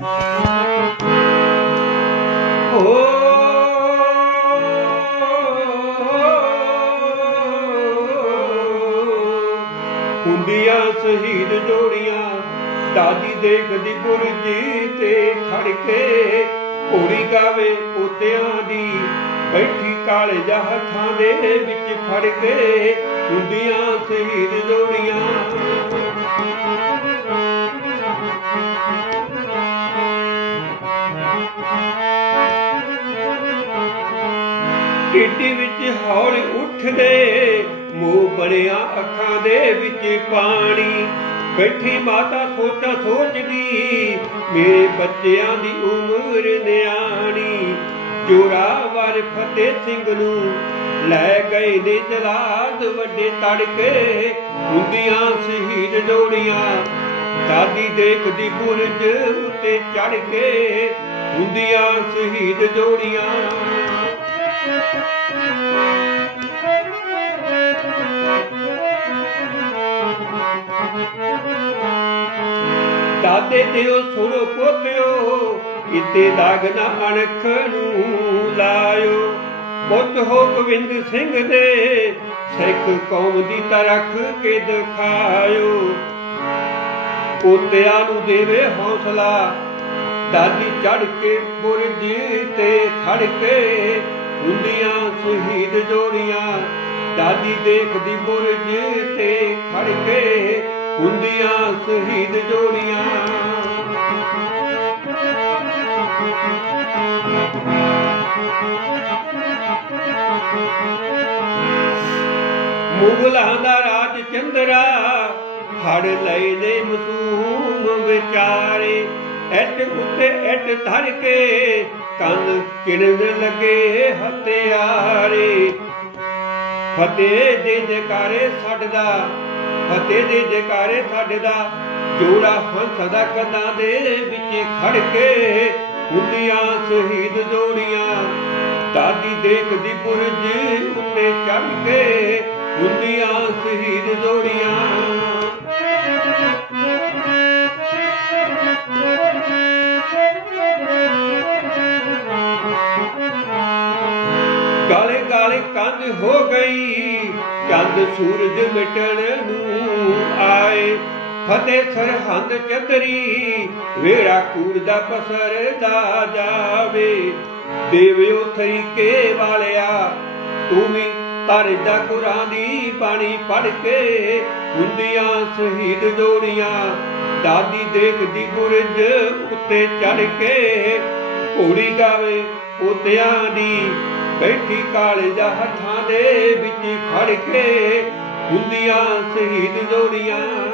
ਓ ਹੁੰਦੀਆਂ ਸ਼ਹੀਦ ਜੋੜੀਆਂ, ਦਾਦੀ ਦੇਖਦੀ ਬੁਰਜੀ ਤੇ ਖੜ ਕੇ ਘੋੜੀ ਗਾਵੇ ਪੋਤਿਆਂ ਦੀ, ਬੈਠੀ ਕਾਲੇ ਜਾ ਹੱਥਾਂ ਦੇ ਵਿੱਚ ਫੜ ਕੇ ਹੁੰਦੀਆਂ ਸ਼ਹੀਦ ਜੋੜੀ ਟਿੱਡੀ ਵਿੱਚ ਹੌਲੀ ਉੱਠਦੇ, ਮੂੰਹ ਬਣਿਆ ਅੱਖਾਂ ਦੇ ਵਿੱਚ ਪਾਣੀ। ਬੈਠੀ ਮਾਤਾ ਸੋਚਾਂ ਸੋਚਦੀ, ਮੇਰੇ ਬੱਚਿਆਂ ਦੀ ਉਮਰ ਨਿਆਣੀ। ਜੋਰਾਵਰ ਫਤਿਹ ਸਿੰਘ ਨੂੰ ਲੈ ਗਏ ਨੇ ਜਲਾਦ ਵੱਡੇ ਤੜਕੇ। ਹੁੰਦੀਆਂ ਸ਼ਹੀਦ ਜੋੜੀਆਂ, ਦਾਦੀ ਦੇਖਦੀ ਬੁਰਜ ਉੱਤੇ ਚੜ ਕੇ। ਹੁੰਦੀਆਂ ਸ਼ਹੀਦ ਜੋੜੀਆਂ। ਦਾਦੇ ਦਿਓ, ਸੁਣੋ ਪੋਤਿਓ ਇਤੇ ਦਾਗ ਨਾ ਅਣਖ ਨੂੰ ਲਾਇਓ। ਪੁੱਤ ਹੋ ਗੋਬਿੰਦ ਸਿੰਘ ਦੇ, ਸਿੱਖ ਕੌਮ ਦੀ ਤਰਖ ਕੇ ਦਿਖਾਇਓ। ਪੋਤਿਆਂ ਨੂੰ ਦੇਵੇ ਹੌਸਲਾ, ਦਾਦੀ ਚੜ ਕੇ ਬੁਰਜ ਤੇ ਖੜ ਕੇ ਹੁੰਦੀਆਂ ਸ਼ਹੀਦ ਜੋੜੀਆਂ, ਦਾਦੀ ਦੇਖਦੀ ਬੁਰਜ ਤੇ ਖੜ ਕੇ ਹੁੰਦੀਆਂ ਸ਼ਹੀਦ ਜੋੜੀਆਂ। ਮੁਗਲਾਂ ਦਾ ਰਾਜ ਚੰਦਰਾ, ਫੜ ਲਏ ਨੇ ਮਸੂਮ ਵਿਚਾਰੇ ਐਟ ਉੱਤੇ ਐਟ ਧਰ ਕੇ ਕੰਨ ਕਿਣਨ ਲੱਗੇ ਹਥਿਆਰੇ। ਫਤਿਹ ਦੇ ਜਕਾਰੇ ਛੱਡਦਾ ਫਤਿਹ ਦੇ ਜਕਾਰੇ ਛੱਡਦਾ ਜੋੜਾ ਹੰਸ ਦਾ ਕੰਨਾਂ ਦੇ ਵਿੱਚ ਖੜ ਕੇ ਹੁੰਦੀਆਂ ਸ਼ਹੀਦ ਜੋੜੀਆਂ। ਦਾਦੀ ਦੇਖਦੀ ਬੁਰਜ ਉੱਤੇ ਚੜ ਕੇ ਹੁੰਦੀਆਂ ਸ਼ਹੀਦ ਜੋੜੀਆਂ। ਗਾਲੇ ਹੋ ਗਈ। ਚੰਦ ਸੂਰਜ ਮਿਟਣ ਨੂੰ ਆਏ। ਫਤਿਹ ਸਰਹੰਦ ਚਤਰੀ, ਵੇੜਾ ਕੂੜਦਾ ਪਸਰਦਾ ਜਾਵੇ। ਦੇਵਿਓ ਤਰੀਕੇ ਵਾਲਿਆ, ਤੂੰ ਵੀ ਤਰਦਾ ਕੁਰਾਂ ਦੀ ਬਾਣੀ ਪੜ ਕੇ। ਹੁੰਦੀਆਂ ਸ਼ਹੀਦ ਜੋੜੀਆਂ, ਦਾਦੀ ਦੇਖਦੀ ਬੁਰਜ ਉੱਤੇ ਚੜ ਕੇ। ਘੋੜੀ ਗਾਵੇ ਪੋਤਿਆਂ ਦੀ ਬੈਠੀ ਕਾਲੇ ਜਾ ਹੱਥਾਂ ਦੇ ਵਿੱਚ ਫੜ ਕੇ ਹੁੰਦੀਆਂ ਸ਼ਹੀਦ ਜੋੜੀਆਂ